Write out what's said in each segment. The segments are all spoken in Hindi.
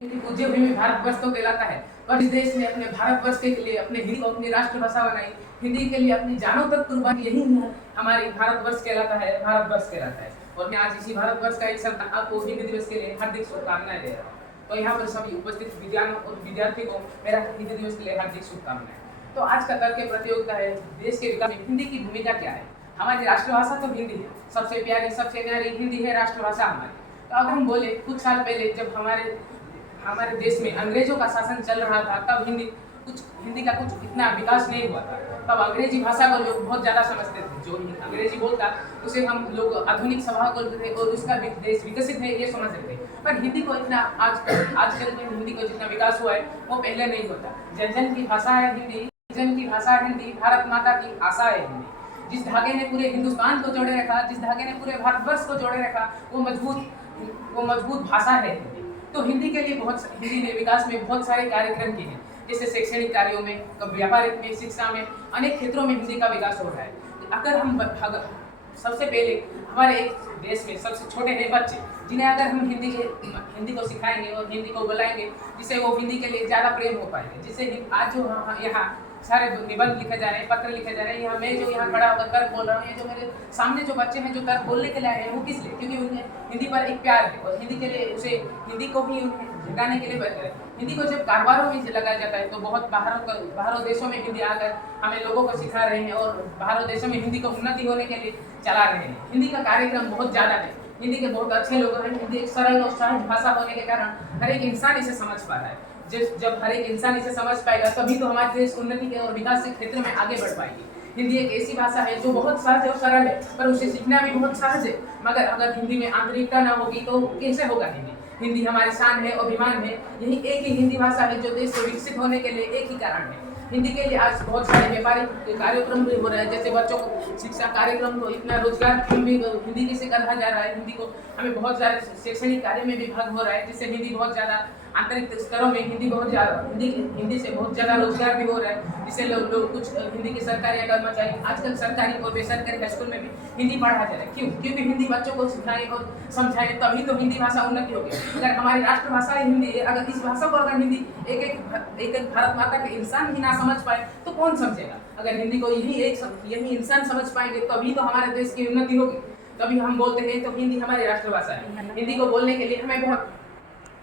पूज्य भूमि भारतवर्ष तो कहलाता है, पर इस देश ने अपने भारतवर्ष के लिए अपने हिंदी को अपनी राष्ट्रभाषा बनाई, हिंदी के लिए अपनी जानों तक कुर्बानी, यही हमारी भारतवर्ष कहलाता है, भारतवर्ष कहलाता है। और मैं आज इसी भारतवर्ष का एक संतान आपको हिंदी दिवस के लिए हार्दिक शुभकामनाएं दे रहा हूँ। तो यहाँ पर सभी उपस्थित विद्यार्थियों और विद्यार्थी को मेरा हिंदी दिवस के लिए हार्दिक शुभकामनाएं। तो आज का तर्क प्रतियोगिता है, देश के विकास में हिंदी की भूमिका क्या है। हमारी राष्ट्रभाषा तो हिंदी है, सबसे प्यारी सबसे न्यारी हिंदी है राष्ट्रभाषा हमारी। तो अब हम बोले कुछ साल पहले जब हमारे देश में अंग्रेजों का शासन चल रहा था, तब हिंदी का कुछ इतना विकास नहीं हुआ था। तब अंग्रेजी भाषा को लोग बहुत ज़्यादा समझते थे, जो अंग्रेजी बोलता उसे हम लोग आधुनिक स्वभाव बोलते थे और उसका देश विकसित है ये समझते थे। पर हिंदी को इतना आजकल में हिंदी को जितना विकास हुआ है वो पहले नहीं होता। जन जन की भाषा है हिंदी, जन की भाषा हिंदी, भारत माता की आशा है हिंदी। जिस धागे ने पूरे हिंदुस्तान को जोड़े रखा, जिस धागे ने पूरे भारतवर्ष को जोड़े रखा, वो मजबूत भाषा है हिंदी। तो हिंदी के लिए हिंदी ने विकास में बहुत सारे कार्यक्रम किए हैं, जैसे शैक्षणिक कार्यों में, व्यापारिक में, शिक्षा में, अनेक क्षेत्रों में हिंदी का विकास हो रहा है। अगर सबसे पहले हमारे एक देश में सबसे छोटे हैं बच्चे, जिन्हें अगर हम हिंदी को सिखाएंगे और हिंदी को बुलाएंगे, जिससे वो हिंदी के लिए ज़्यादा प्रेम हो पाएंगे। जिससे आज जो यहाँ सारे निबंध लिखे जा रहे हैं, पत्र लिखे जा रहे हैं, यहाँ मैं जो यहाँ खड़ा होकर तर्क बोल रहा हूँ, ये जो मेरे सामने जो बच्चे हैं जो तर्क बोलने के लिए आए हैं, वो किस लिए? क्योंकि उन्हें हिंदी पर एक प्यार है और हिंदी के लिए हिंदी को ही जगाने के लिए हिंदी को जब कारोबारों में लगाया जाता है तो बहुत बाहरों देशों में हिंदी आकर हमें लोगों को सिखा रहे हैं और बाहरों देशों में हिंदी को उन्नति होने के लिए चला रहे हैं। हिंदी का कार्यक्रम बहुत ज़्यादा है, हिंदी के बहुत अच्छे लोग हैं। हिंदी एक सरल और सहज भाषा होने के कारण हर एक इंसान इसे समझ पा रहा है। जब हर एक इंसान इसे समझ पाएगा तभी तो हमारे देश उन्नति के और विकास के क्षेत्र में आगे बढ़ पाएगी। हिंदी एक ऐसी भाषा है जो बहुत सहज और सरल है, पर उसे सीखना भी बहुत सहज है। मगर अगर हिंदी में आंतरिकता ना होगी तो कैसे होगा? हिंदी हमारी शान है, अभिमान है। यही एक ही हिंदी भाषा है जो देश को विकसित होने के लिए एक ही कारण है। हिंदी के लिए आज बहुत सारे व्यापारिक कार्यक्रम भी हो रहे हैं, जैसे बच्चों को शिक्षा कार्यक्रम को इतना रोजगार भी हिंदी से करना जा रहा है। हिंदी को हमें बहुत सारे शैक्षणिक कार्य में भी भाग हो रहा है, जिससे हिंदी बहुत ज़्यादा आंतरिक स्तरों में हिंदी से बहुत ज़्यादा रोजगार भी हो रहा है। जिससे लोग कुछ हिंदी के सरकारी कर्मचारी आजकल सरकारी और बेसरकारी हाई स्कूल में भी हिंदी पढ़ाया जा रहा है। क्यों? क्योंकि हिंदी बच्चों को सिखाएं और समझाएं, तभी तो हिंदी भाषा उन्नति होगी। अगर हमारी राष्ट्रभाषा हिंदी है, अगर इस भाषा को अगर हिंदी एक भारत माता के इंसान ही ना समझ पाए तो कौन समझेगा? अगर हिंदी को यही इंसान समझ पाएंगे तभी तो हमारे देश की उन्नति होगी। तभी हम बोलते हैं तो हिंदी हमारी राष्ट्रभाषा है। हिंदी को बोलने के लिए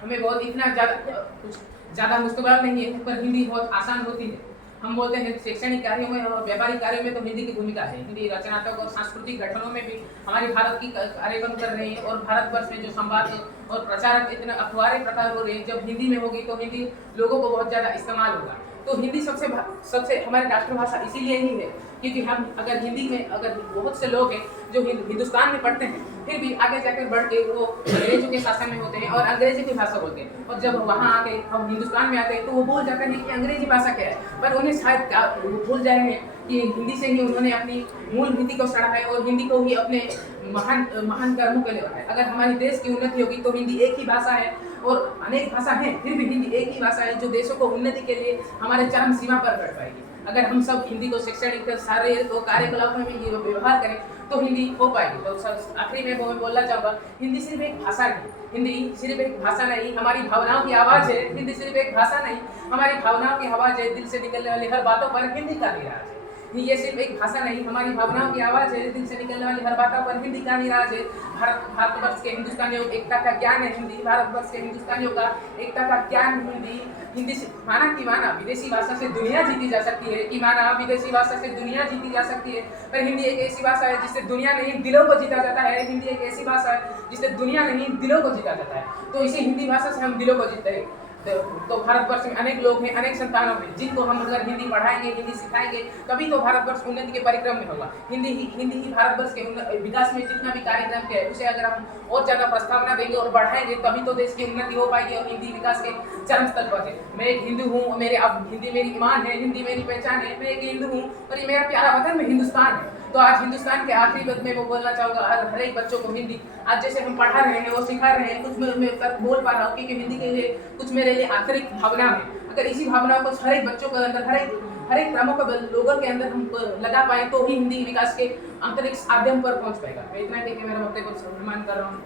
हमें बहुत इतना ज़्यादा मुश्किल नहीं है, पर हिंदी बहुत आसान होती है। हम बोलते हैं शैक्षणिक कार्यों में और व्यापारिक कार्यों में तो हिंदी की भूमिका है। हिंदी रचनात्मक और सांस्कृतिक गठनों में भी हमारी भारत की कार्यक्रम कर रहे हैं और भारतवर्ष में जो संवाद और प्रचारक इतने अखबारी प्रकार हो रहे हैं, जब हिंदी में होगी तो हिंदी लोगों को बहुत ज़्यादा इस्तेमाल होगा। तो हिंदी सबसे हमारी राष्ट्रभाषा इसीलिए ही है क्योंकि हम अगर हिंदी में बहुत से लोग हैं जो हिंदुस्तान में पढ़ते हैं, फिर भी आगे जाकर बढ़ के वो अंग्रेजों के शासन में होते हैं और अंग्रेजी की भाषा बोलते हैं, और जब वहाँ आके हम हिंदुस्तान में आते हैं तो वो भूल जाते हैं कि अंग्रेजी भाषा क्या है। पर उन्हें शायद भूल जाए हैं कि हिंदी से ही उन्होंने अपनी मूल हिंदी को सड़ा है और हिंदी को ही अपने महान कर्मों के लिए है। अगर हमारी देश की उन्नति होगी तो हिंदी एक ही भाषा है और अनेक भाषा है, फिर भी हिंदी एक ही भाषा है जो देशों को उन्नति के लिए हमारे चरम सीमा पर बढ़ पाएगी। अगर हम सब हिंदी को शैक्षणिक सारे कार्यकलापों में व्यवहार करें तो हिंदी हो पाएगी। तो आखिरी में मैं बोलना चाहूँगा, हिंदी सिर्फ एक भाषा नहीं, हिंदी सिर्फ एक भाषा नहीं, हमारी भावनाओं की आवाज़ है। हिंदी सिर्फ एक भाषा नहीं, हमारी भावनाओं की आवाज़ है। दिल से निकलने वाली हर बातों पर हिंदी का निराज है। ये सिर्फ एक भाषा नहीं, हमारी भावनाओं की आवाज़ है। दिल से निकलने वाली हर बातों पर हिंदी का निराज है। भारतवर्ष के हिंदुस्तानियों एकता का ज्ञान है हिंदी। भारतवर्ष के हिंदुस्तानियों का एकता का ज्ञान हिंदी। हिंदी से माना विदेशी भाषा से दुनिया जीती जा सकती है, कि माना विदेशी भाषा से दुनिया जीती जा सकती है, पर हिंदी एक ऐसी भाषा है जिससे दुनिया नहीं दिलों को जीता जाता है। हिंदी एक ऐसी भाषा है जिससे दुनिया नहीं दिलों को जीता जाता है। तो इसी हिंदी भाषा से हम दिलों को जीतते हैं। तो भारतवर्ष में अनेक लोग हैं, अनेक संतानों में, जिनको हम अगर हिंदी पढ़ाएंगे, हिंदी सिखाएंगे, तभी तो भारतवर्ष उन्नति के परिक्रम में होगा। हिंदी ही भारतवर्ष के विकास में जितना भी कार्यक्रम है उसे अगर हम और ज़्यादा प्रस्तावना देंगे और बढ़ाएंगे तभी तो देश की उन्नति हो पाएगी और हिंदी विकास के चरम स्तर पर है। मैं एक हिंदू हूँ, हिंदी मेरी ईमान है, हिंदी मेरी पहचान है। मैं एक हिंदू हूँ और ये मेरा प्यारा वतन में हिंदुस्तान है। तो आज हिंदुस्तान के आखिरी पद में वो बोलना चाहूँगा, हर एक बच्चों को हिंदी आज जैसे हम पढ़ा रहे हैं और सिखा रहे हैं, कुछ मैं तक बोल पा रहा हूँ क्योंकि हिंदी के लिए कुछ मेरे लिए आंतरिक भावना है। अगर इसी भावनाओं को हर एक बच्चों के अंदर, हर एक प्रमुख लोगों के अंदर हम लगा पाए तो ही हिंदी विकास के आंतरिक माध्यम पर पहुँच पाएगा। मैं इतना कहकर मेरा वक्तव्य को सम्मान कर रहा हूँ।